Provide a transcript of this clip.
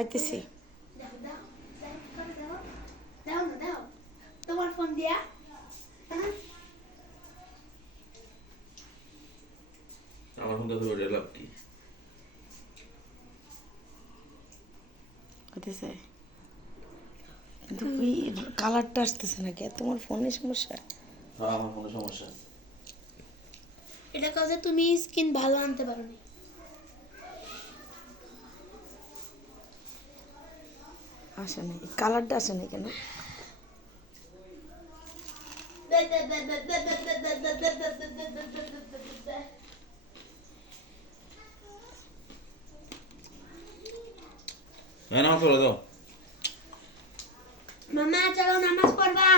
আইতেছি। দাও দাও দাও দাও না দাও তোমার ফোন দিয়া আমার ফোন তো ধরে লাভ কি? হইতেছে কিন্তু ওই কালারটা আসতেছে না কে? তোমার ফোনের সমস্যা? হ্যাঁ, আমার ফোনের সমস্যা। এটা কাজে তুমি স্কিন ভালো আনতে পারো না আসে নাই, কালারটা আসে নাই কেন? হ্যাঁ, নামাজ পড়ে দাও। মামা চলো নামাজ পড়বা